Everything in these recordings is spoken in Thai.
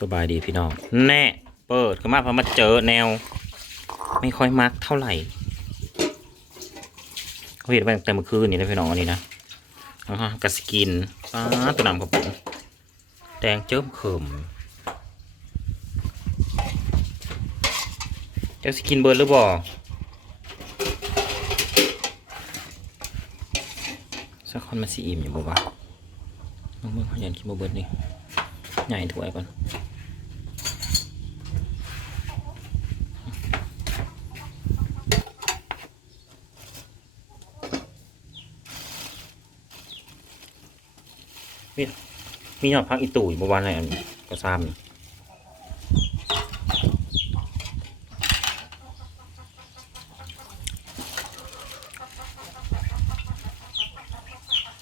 สบายดีพี่น้องแน่เปิดเข้ามาพอมาเจอแนว ไม่ค่อยมักเท่าไหร่เขาเห็นไปตั้งแต่เมื่อคืนนี่นะพี่น้องอันนี้นะอ่ากระสกินป้าตัวนำกระปุกแดงเจิ้มเขิมเจ้าสกินเบิร์ดหรือบ่สักคนมาสีอิ่มอยู่บ่วะน้องมึงเขายันกินบ่เบิร์ดนี่ใหญ่ถ้วยก่อน มียอดพักอีตู่อยู่เมื่อวานอะไรอันนี้ก็ซ้ำ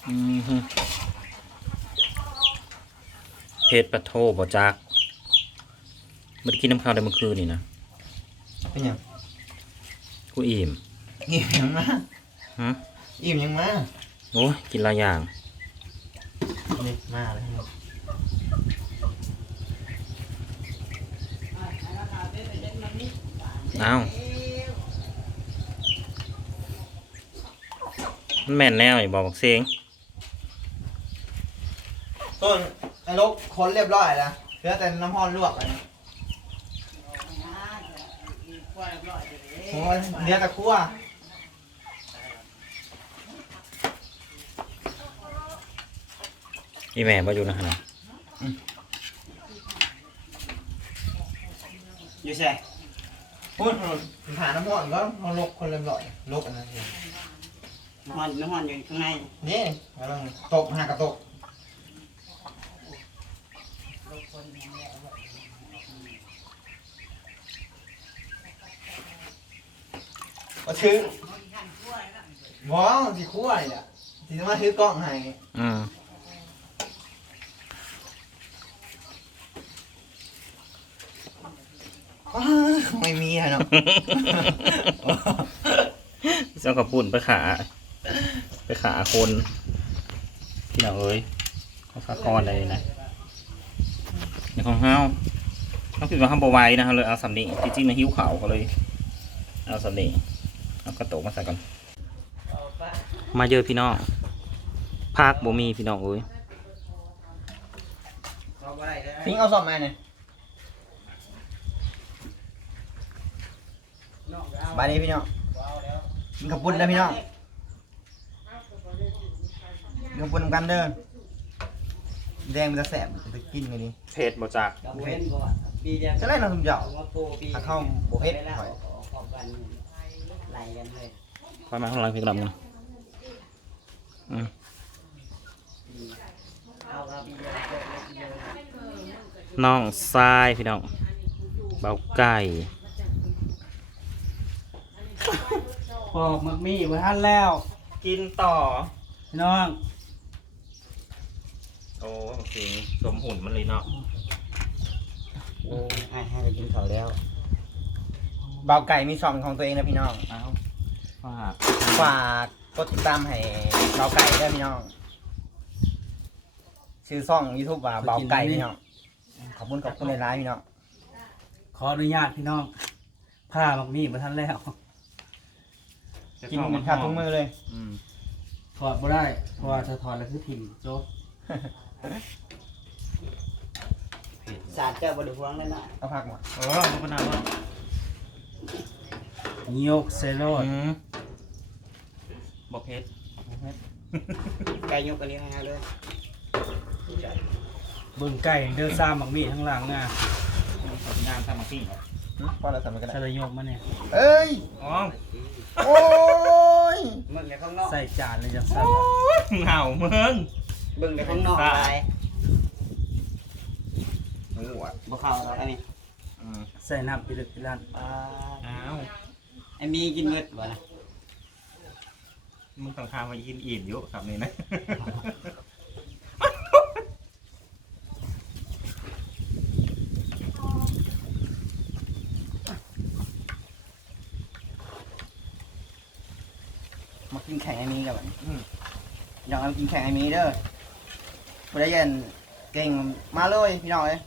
อืมฮึเพชรปะโทบ่จักไม่ได้กินน้ำข้าวได้เมื่อคืนนี่นะเป็นยังกูอิ่มอิ่มยังมาฮะอิ่มยังมาโอ้ยกินหลายอย่าง นี่มาเลยอ้าวมันแม่นแนวอย่าบอกบักเสียงต้นไอ้ลกคนเรียบร้อยแล้วเหลือแต่น้ำห้อนลวกอันนี้โอ้ยเหลือแต่คั่ว อีแม่มาอยู่นะฮะนะอยู่ใช่พูดหาน้ำห้อนก็เอาลกคนเรียบร้อยลกอันนั้นเองน้ำมันน้ำมันอยู่ข้างในนี่กำลังตกหากระตกก็ถือว้าวสิคั่วนี่แหละสิมาถือกล้องให้อืม อ้าว ไม่มีอะเนาะเจ้ากระปุ่นไปขา ไปขาคนพี่น้องเอ้ยเขาสะกอนอะไรนะในของเฮาเขาคิดว่าห้ามบไหวนะเขาเลยเอาสำนีที่จริงมันหิ้วเขาเขาเลย เอาสำนีเอากระโตกมาใส่ก่อนมาเยอะพี่น้องภาคบ่มีพี่น้องเอ้ยทิ้งเอาสอบมาเนี่ย บายดีพี่น้องกินขับปุ่นนะพี่น้องกินขับปุ่นนำกันเด้อแดงมันจะแสบมันจะกินกันนี่เพจบ่จักเราเว้นก่อนปีเดียวจะได้น้ำซุปเจาะว่าโปปีถ้าเข้าโบเฮ็ดแล้วหน่อยขอบกันไหลกันเลยคอยมาข้างหลังพี่กระดำกันอืมเอาครับปีเดียวเล็กเดียวน้องทรายพี่น้องเบาไก่ ปอกมักมี่ไว้ท่านแล้ว กินต่อ พี่น้อง โอ้จริงสมหุ่นมันเลยเนาะโอ้ให้ให้ไปกินข้าวแล้วเบาไก่มีช่องของตัวเองนะพี่น้อง เอาฝากฝากกดติดตามให้เบาไก่ด้วยพี่น้องชื่อช่องยูทูบว่าเบาไก่พี่น้องขอบคุณขอบคุณในไลน์พี่น้อง ขออนุญาตพี่น้องผ้ามักมี่ไว้ท่านแล้ว กินกันขาดทุกมือเลย อืมถอดบ่ได้เพราะว่าถ้าถอดแล้วคือถิ่มโจ๊กสาดเจ้าบไดิพวงเลยนะเอาพักหมดเออมันก็น่าว่าโยกเซโรดอืมบอกเพชรไก่ยกกันเลี้ยงให้เลยเบิ่งไก่เดินซ้ำบักมีทั้งหลังอะงานทำมาที่หึ พอเราทำมันกันใส่ระยกมาเนี่ยเอ้ย อ๋อโอ้ย มึงในข้างนอกใส่จานเลยจังสั่นเหงาเมืองเบิ่งในข้างนอกได้ไปหัวบ่เข้าหรอกอันนี้อืมใส่น้ำปิลึกปิลันอ่าอ้าวไอ้มีกินมืดบ่นะมึงต้องทำมากินอิ่มอยู่ครับนี่นะ กินแข่งไอ้มีกับมันอยากเอากินแข่งไอ้มีเด้อผู้ใดเย็นเก่งมาเลยพี่น้องเอ้ย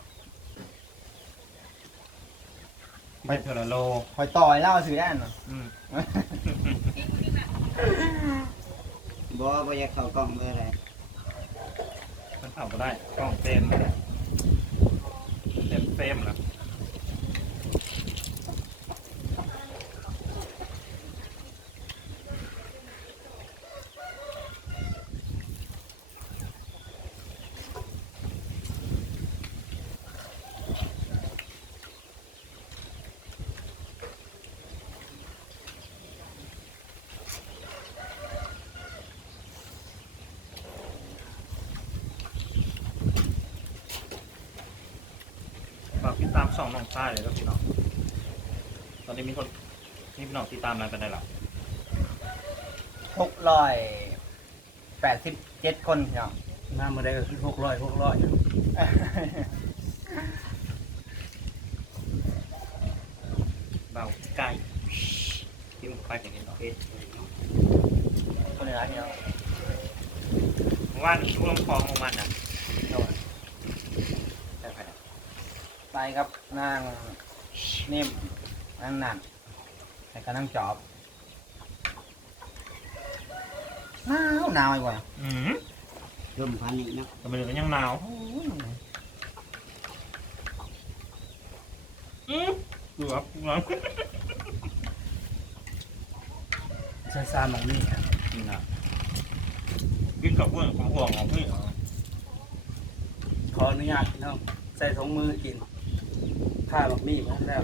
ไปเทอร์โล คอยต่อยเล่าซื้อได้เนาะอืม บ่บ่อยากเข้ากล้องเมื่อไรมันเผาก็ได้กล้องเต็มเต็มเต็มแล้ว ฝากติดตามช่อง น้องชายเลยครับพี่น้องตอนนี้มีคนมีพี่น้องติดตามอะไรกันได้หรอหกร้อยแปดสิบเจ็ดคนเนาะน้ำมาได้ก็คือหกร้อยหกร้อยเบาใกล้ที่มึงไปอย่างนี้เนาะคนในร้านเนาะเมื่อวานช่วงลำคลองของมันอะโดนแต่ไปไหน ไปครับนางนิ่มนางหนันแต่ก็นั่งจอบหนาวหนาวอีกว่าอืมลมพันอีกเนาะแต่มันก็ยังหนาวอืมดูครับดูครับซาซาหมักมี่ครับนี่นะกินกับเพื่อนของห่วงของพี่เหรอขออนุญาตพี่น้องใส่ถุงมือกิน ผ้าบักมี่มาแล้ว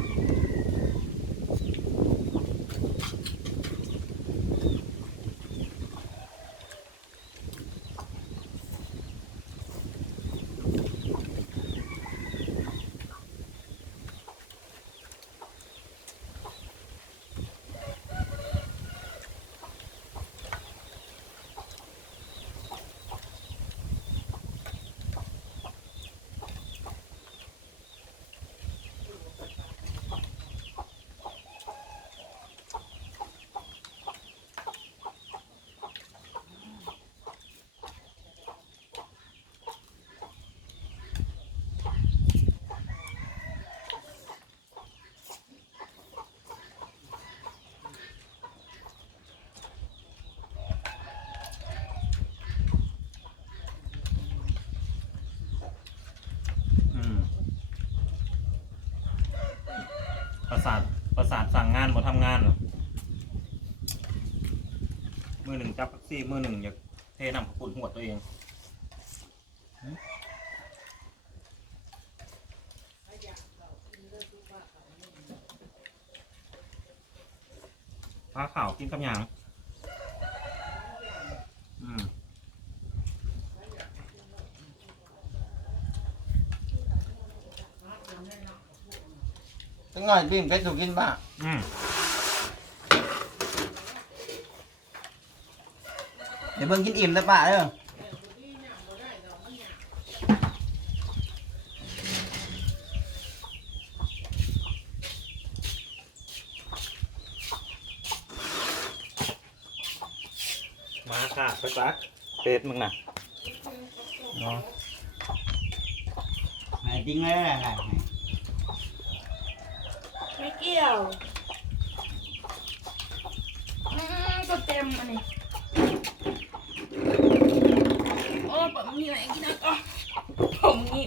สั่งงานมาทำงานหรอมือหนึ่งจับแท็กซี่มือหนึ่งอยากเทน้ำปุ่นหัวตัวเองปลาขาวกินกับหยางอืม ตั้งหน่อยปิ้งเป็ดถูกกินบ้างอืมเดี๋ยวเบิ่งกินอิ่มนะป้าเด้อมาค่ะไปซักเป็ดมึงน่ะเนาะหายจริงเลยหายไม่ เกี่ยวอืมก็เต็มอันนี้โอ้ผมมีอะไรกินนะก็ผมงี้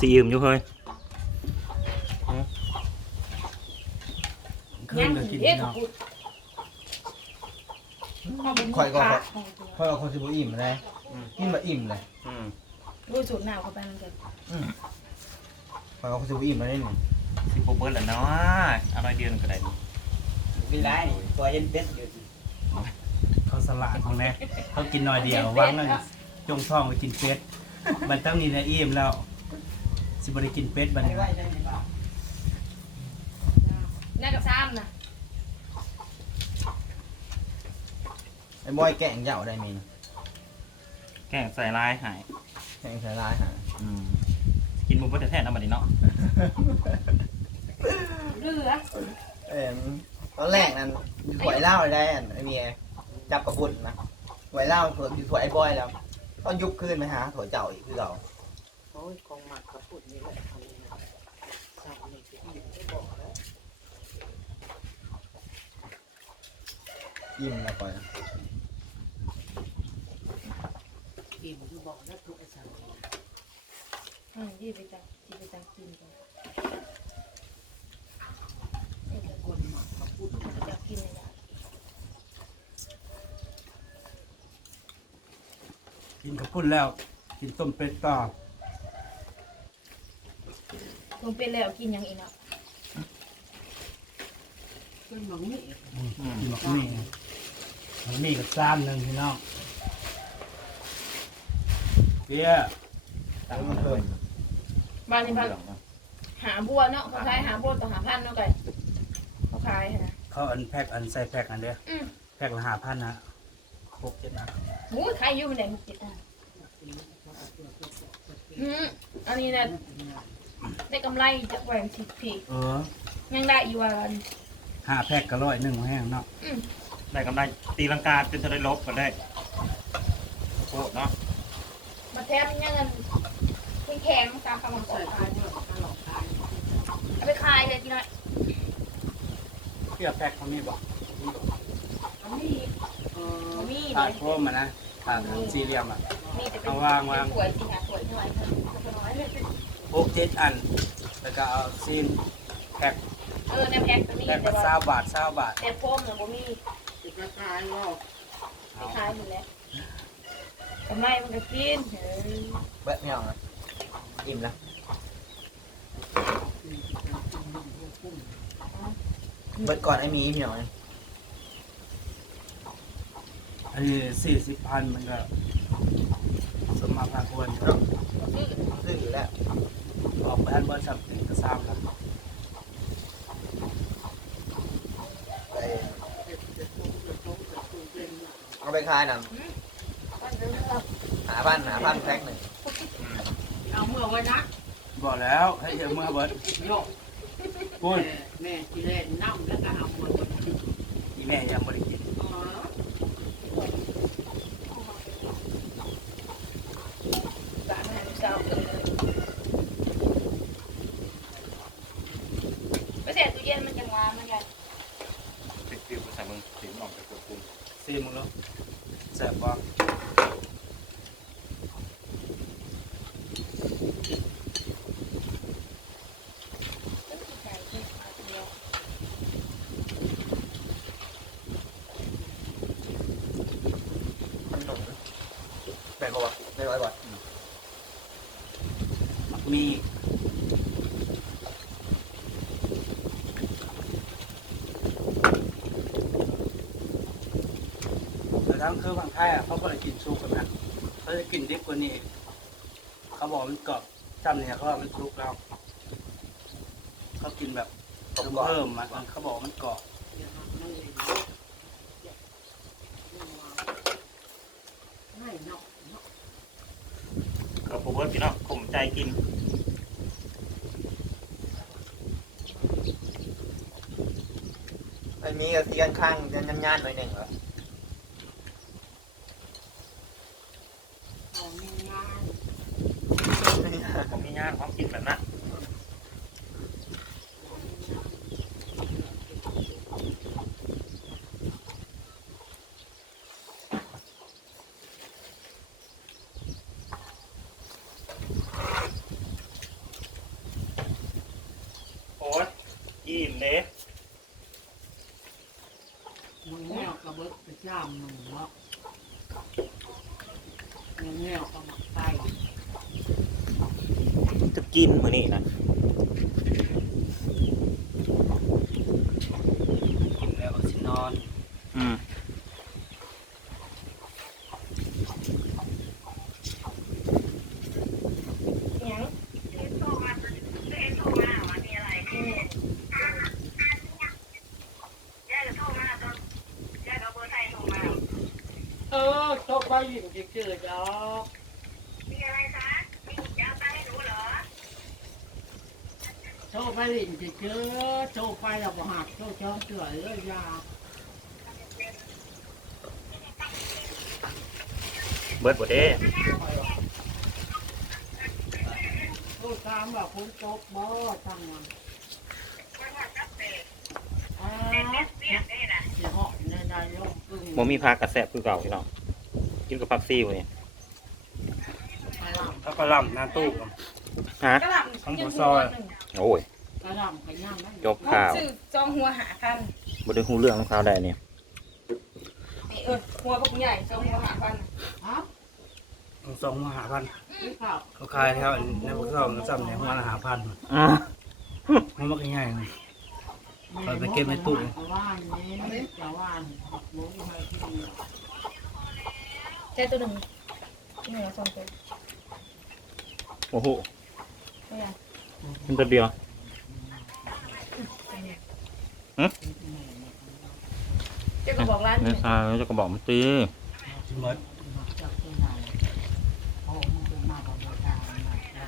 สียืมอยู่เฮ้ยคืนยังก็กินเอ๊ะพี่น้องข่อยก็ข่อยก็คนสิบ่อิ่มเลยกินบ่อิ่มเลย อืมดูสูตรหนาวเข้าไปนั่นกันอืมข่อยก็คนสิบ่อิ่มเลยนี่สิบโบเบิร์ดแหละเนาะอาหน่อยเดียวนึงก็ได้นี่กินไรตัวเย็นเป็ดอยู่เขาสลัดของแน่เขากินหน่อยเดียววางนั่นจงท้องไปกินเป็ดมันตั้งนี่นะอิ่มแล้ว สิบได้กินเป็ดบัดนไม่ไหวจังเลยป่ะน่ากับซ้ำนะไอ้บอยแกงเหยาได้มีแกงใส่ลายหาย แกงใส่ร้ายหาอืมกินบุบเบิร์ดแท้ๆนะบัดนี้เนาะเรือ เออตอนแรกนั้นถวยเหล้าได้อันไอ้เมียจับกระปุ่นนะถวยเหล้าถวยถวยไอ้บอยแล้วตอนยุบคืนไหมฮะถั่วเจ้าอีกคือเราโอ้ยกองหมักกระปุกนี่แหละทำนี่นะทำนี่ที่อิ่มไม่บอกแล้วยิ้มแล้วก่อน อิ่มที่บอกแล้วทุกไอ้สารอืมที่ไปตักที่ไปตักกินกันเอ็ดคนหมักกระปุกจะกินอะไรกินกับพุ่นแล้ว กินต้มเป็ดต่อลงเป็นแล้วกินยังอีกเนาะเป็นหมังนี่กินหมักหมี่หมักหมี่กับจานหนึ่งพี่น้อง เบี้ยตั้งมาเพิ่มบ้านนี้พันหาบัวเนาะเขาขายหาบัวต่อหาพันเนาะไก่เขาขายนะเขาอันแพ็กอันใส่แพ็กอันเดียวอืมแพ็กละห้าพันนะหกเจ็ดนะหมูขายอยู่มันไหนหกเจ็ดอะอืมอันนี้นะได้กำไรจากแหวนสิบผีเออยังได้อยู่วันห้าแพ็กก็ร้อยหนึ่งแห้งเนาะ อืมได้กำไรตีลังกาเป็นเทเลลบก็ได้โคตรเนาะ มาแทบยังเงินแข็งๆตามคำบอกใส่ขายเพื่อนตลอดทางเอาไปขายเลยทีน้อยเบี้ยแพ็กเขามีบอกมีเออมีเลผ่านยโครมอะนะผ่านสี่เหลี่ยมอะมีแต่เป็นเอาวางวางสวยสิหาสวยหน่อยเถอะน้อยเลยหกเจ็ดอัน แล้วก็เอาซีนแพ็กเออในแพ็คก็มีแพ็กแต่ละว่าเศร้าบาทเศร้าบาทแต่โฟมเนี่ยบ่มีติดกระชายว่าไปขายอยู่แล้ว กำไรมันก็กินเออเบ๊ะไม่เอานะอิ่มแล้วเบิดก่อนไอ้หมีพี่น้องอันนี้สี่สิบพันมันก็สมมาพาควรซื้อซื้ออยู่แล้วออกไปอันบริษัทติดกระซ้ำแล้วไปเอาไปขายน่ะก็ซื้อหาพันหาพันแพ็คหนึ่งเอาเมื่อไว้นะบอกแล้วให้เดี๋ยวเมื่อเบิดโยกปุ้นแม่ที่เล่นน้ำแล้วก็เอาเมื่อไว้อีแม่ยังบริกินอ๋อสามพันเก้าเกินเลยไม่ใช่ตู้เย็นมันจังหวะมันกันติดฟิวใส่มึงถึงออกไปกดปุ่มซีมึงลูกแซ่บบ่ใส่ที่ขาเดียว มันหนุ่มนะแปดกว่าวะไม่ร้อยกว่า มีแต่ ทั้งคือบางค่ายอะเขาบริกินซุปกันนะเขาจะกินดิบกว่านี้ เขาบอกมันกรอบจำเนี่ยเขาว่ามันซุกแล้วเขากินแบบกรอบเพิ่มมาเขาบอกมันกรอบเดี๋ยวมันเลยไม่เนาะกับโปรเบิร์ตพี่น้องข่มใจกินไอ้หมีกับสีกันข้างยันยันยันหน่อยหนึ่งเหรอ เอามีงาน ผมมีงานพร้อมกินแบบนั้นโอ้ยอิ่มเด้มึงแนวกระเบิดกระจ้ามมึงเนาะมึงแนวกระหมั กไก่จะกินมือนี่นะกินแล้วก็สินอน อืมยังอืมเออโต๊ะใบหญิงจะเจอดอก โชว์ไปหลินจะเจอโชว์ไปเราบอกหักโชว์ช้อมเกลือเลยยาเบิร์ดบ่เด้ตู้ตามแบบคุณจบบ่ตั้งวันอ่าเสียเหาะในใดโลกกึ่งบ่มีผักกระแสบคือเก่าพี่น้องกินกับผักซี่วะเนี่ยกระหล่ถ้ากระหล่ำหน้าตู้ฮะกระหล่ำข้างบนยังซอยหัวหนึ่ง โอ้ยำกระหล่ำกระย่างนั่นจบข่าวซื้อจองหัวหาพันบ่ได้ฮู้เรื่องของข่าวใดเนี่ยนี่เออหัวบักใหญ่จองหัวหาพันฮะสองมหาพันนี่ข้าวเขาขายแถวในพวกเขาซ้ำในหัวละหาพันอ่ามันมักง่ายๆเอาไปเก็บในตู้ว่านนี้จะว่านหักมุ้งมาที่นี่แค่ตัวหนึ่งหนึ่งสองตัวโอ้โหไม่ยังมันตัวเดียวเจ้าก็บอกร้านนี่นี่ซาแล้วจะก็บอกมันตีหมดจากที่ไหนโอ้มันเป็นมากกว่าโบราณนะ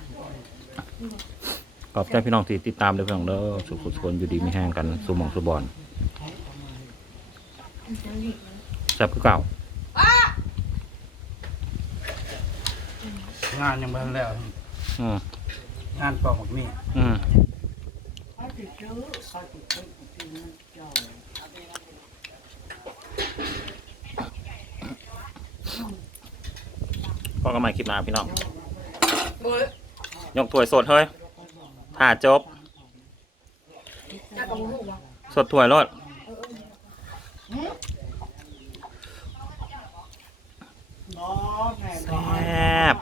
ขอบใจพี่น้องที่ติดตามเด้อพี่น้องเด้อสุขสุขคนอยู่ดีไม่แห้งกันสุหมองสุบอนแซ่บคือเก่างานยังไม่ทันแล้วอืม งานปอกหมกมีอืมเขาติดซื้อเขาติดซื้อกินมันจ่อก็กำลังคลิปหน้าพี่น้องยยกถ้วยสดเฮ้ยถ่าจบเจ้าก็รู้ว่าสดถ้วยรถน้อแม่แซ่บ